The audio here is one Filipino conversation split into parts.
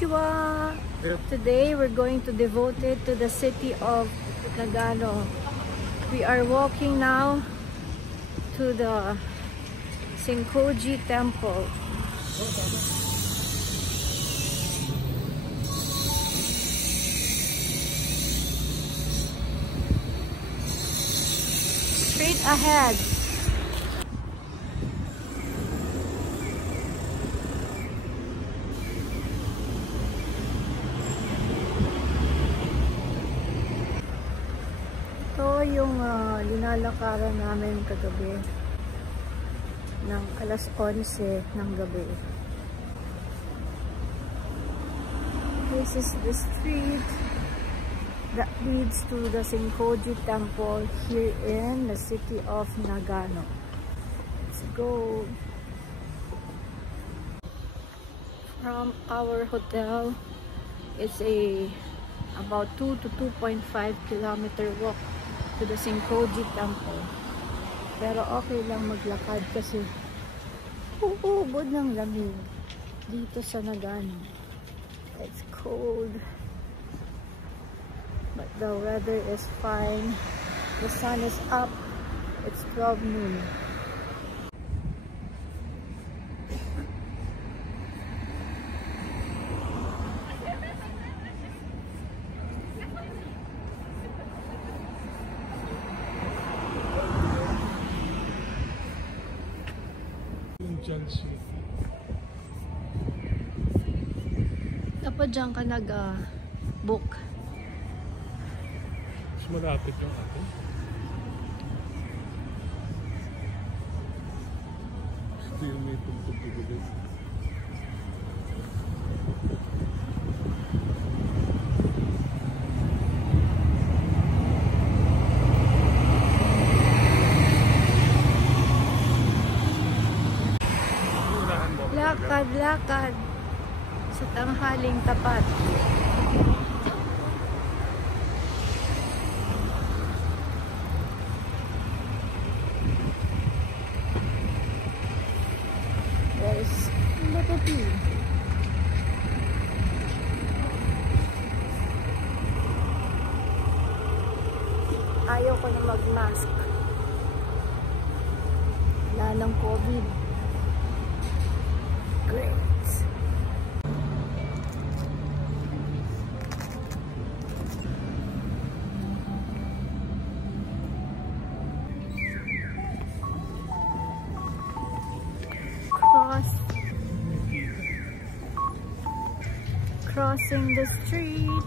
Konnichiwa! Today we're going to devote it to the city of Nagano. We are walking now to the Senkoji Temple. Straight ahead. Ito yung linalakaran namin kagabi ng alas 11 ng gabi. This is the street that leads to the Senkoji Temple here in the city of Nagano. Let's go. From our hotel, it's about 2 to 2.5 kilometer walk to the Senkoji Temple. Pero okay lang maglakad kasi uubod ng lamig dito sa Nagano. It's cold, but the weather is fine. The sun is up. It's 12 noon. Dapat dyan ka nag-book. Mas malapit yung atin. Still may tugtog-tugtog. Lakad-lakad sa tanghaling tapat. There's little tea. Ayaw ko na mag-mask. Wala ng COVID. Great. Crossing the street.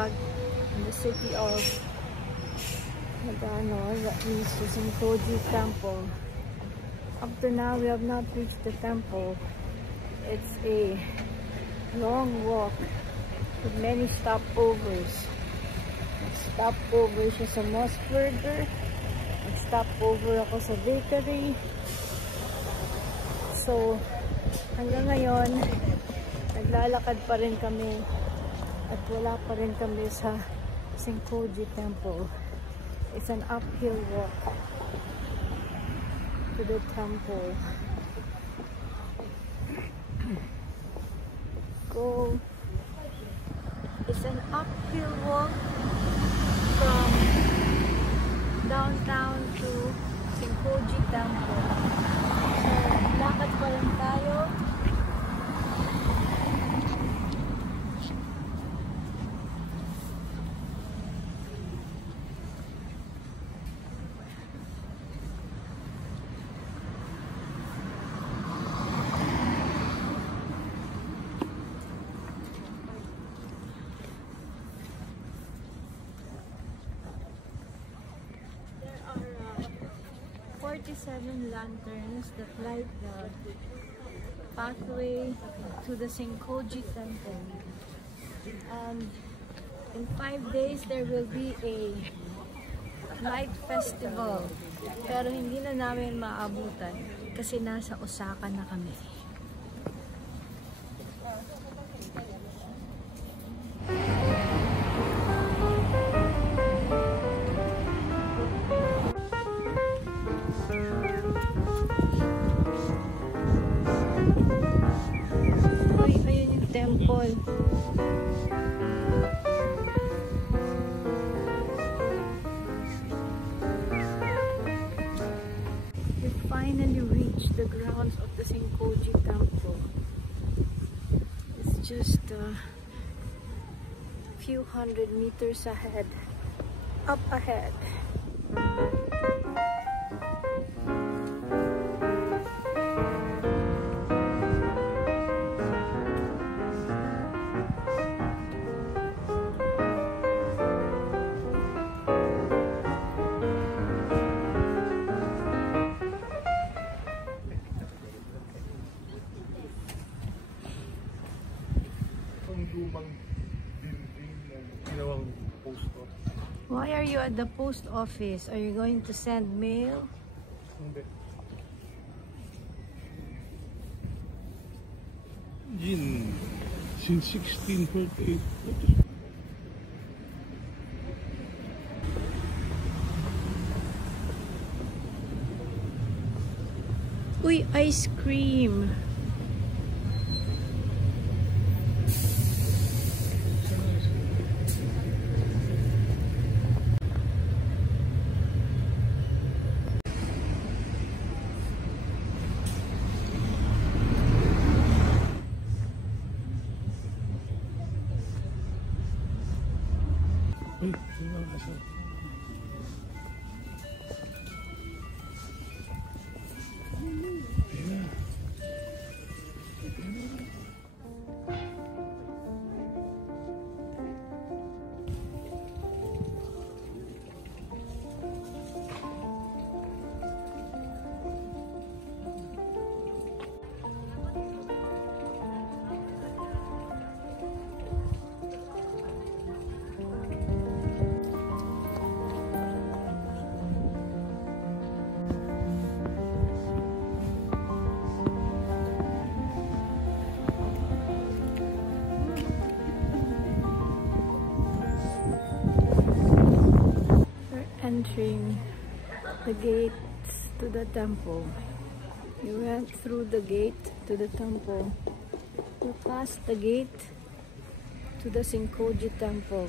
vlog in the city of Nagano, that means the Senkoji Temple. Up to now, we have not reached the temple. It's a long walk with many stopovers. Stopover siya sa Mossburger. Stopover ako sa bakery. So, hanggang ngayon, naglalakad pa rin kami at wala pa rin kami sa Senkoji Temple. It's an uphill walk to the temple. It's an uphill walk from downtown to Senkoji Temple. So, lakad pa lang tayo. There are 47 lanterns that light the pathway to the Senkoji Temple. And in 5 days, there will be a light festival. Pero hindi na namin maabutan kasi nasa Osaka na kami. Uy, ayun yung temple. We finally reached the grounds of the Senkoji Temple. It's just a few hundred meters ahead, up ahead. Ang lumang building na ginawang post office. Why are you at the post office? Are you going to send mail? Hindi. Jin, since 1648. Uy, ice cream! Uy, sino ang asal? Entering the gates to the temple. We went through the gate to the temple. We passed the gate to the Senkoji Temple.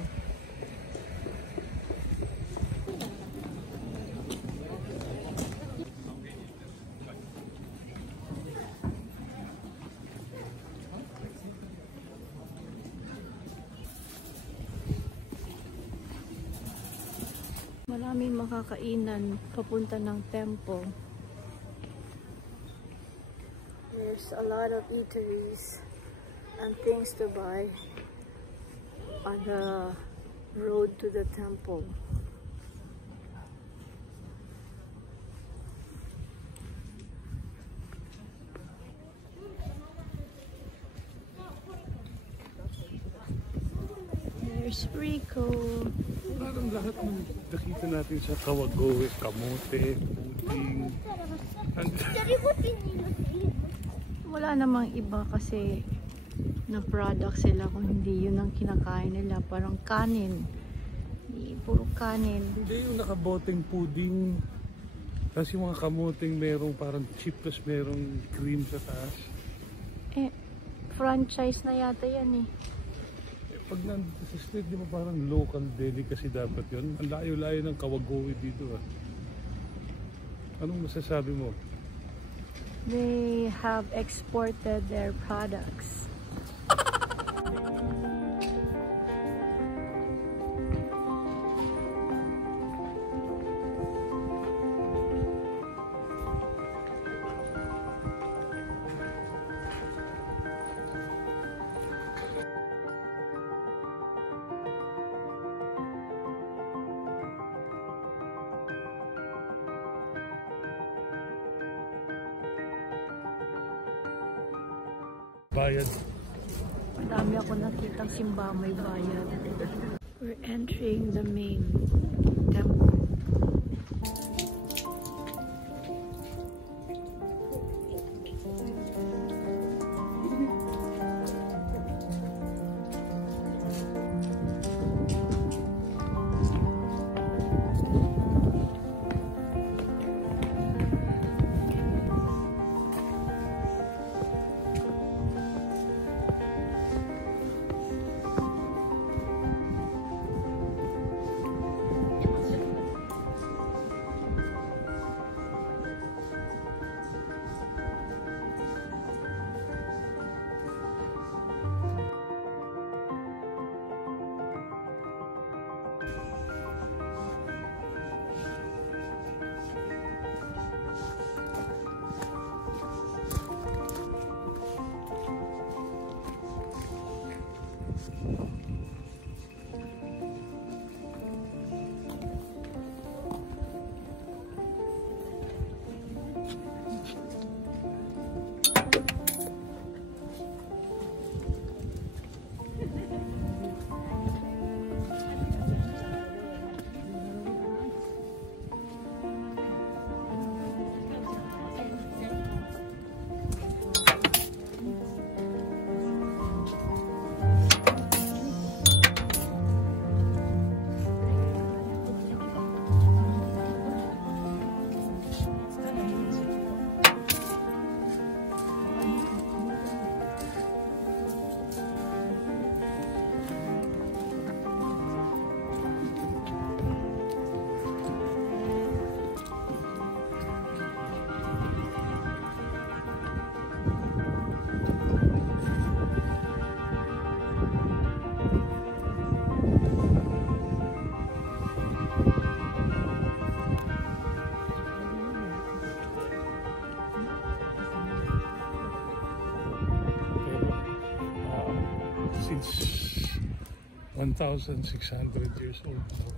Maraming makakainan papunta ng temple. There's a lot of eateries and things to buy on the road to the temple. There's Rico. Parang lahat ng nakita natin sa Kawagoe, kamote, puting. Wala namang iba kasi na product sila kung hindi yun ang kinakain nila. Parang kanin. Puro kanin. Hindi yung nakaboteng puding. Kasi yung mga kamoteng merong parang chip, tapos merong cream sa taas. Eh, franchise na yata yan eh. Pag nandito sa street, di ba parang local delicacy dapat yun? Ang layo-layo ng Kawagoe dito ah. Anong masasabi mo? They have exported their products. Bayad. Madami ako nakitang simba may bayad. We're entering the main temple. Since 1,600 years old now.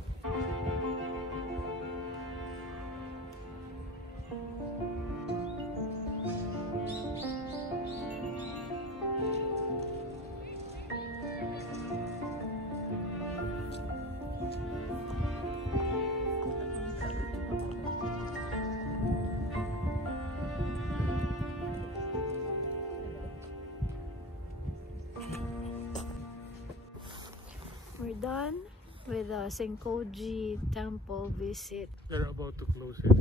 We're done with the Senkoji temple visit. They're about to close it.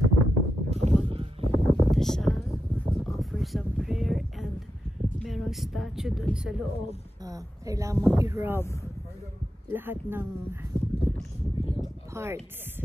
Dasal, offer some prayer, and merong statue dun sa loob. Kailangan mong i-rub lahat ng parts.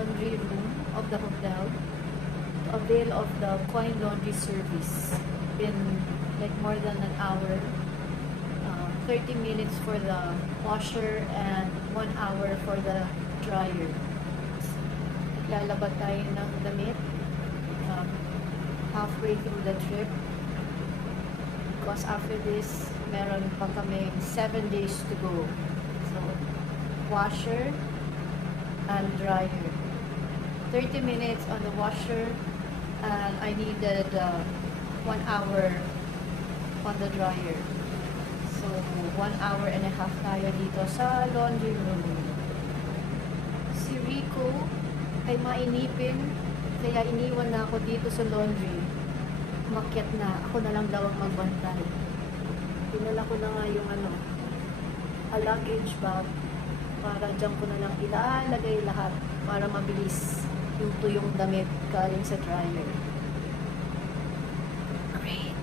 laundry room of the hotel to avail of the coin laundry service. In like more than an hour, 30 minutes for the washer and 1 hour for the dryer. Lalabas tayo ng damit halfway through the trip because after this meron pa kami 7 days to go. So washer and dryer, 30 minutes on the washer, and I needed 1 hour on the dryer. So 1 hour and a half tayo dito sa laundry room. Si Rico ay mainipin, kaya iniwan na ako dito sa laundry. Umakyat na, ako na lang daw ang magbantay. Pinala ko na nga yung a luggage bag para dyan ko na lang ilalagay lahat para mabilis yung tuyong damit galing sa dryer. Great!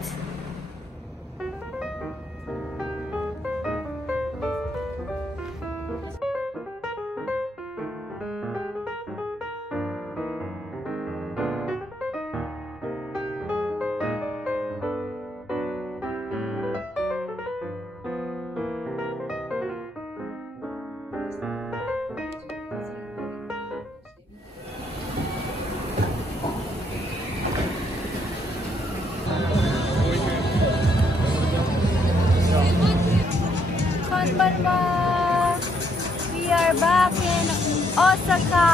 Konbanwa! We are back in Osaka!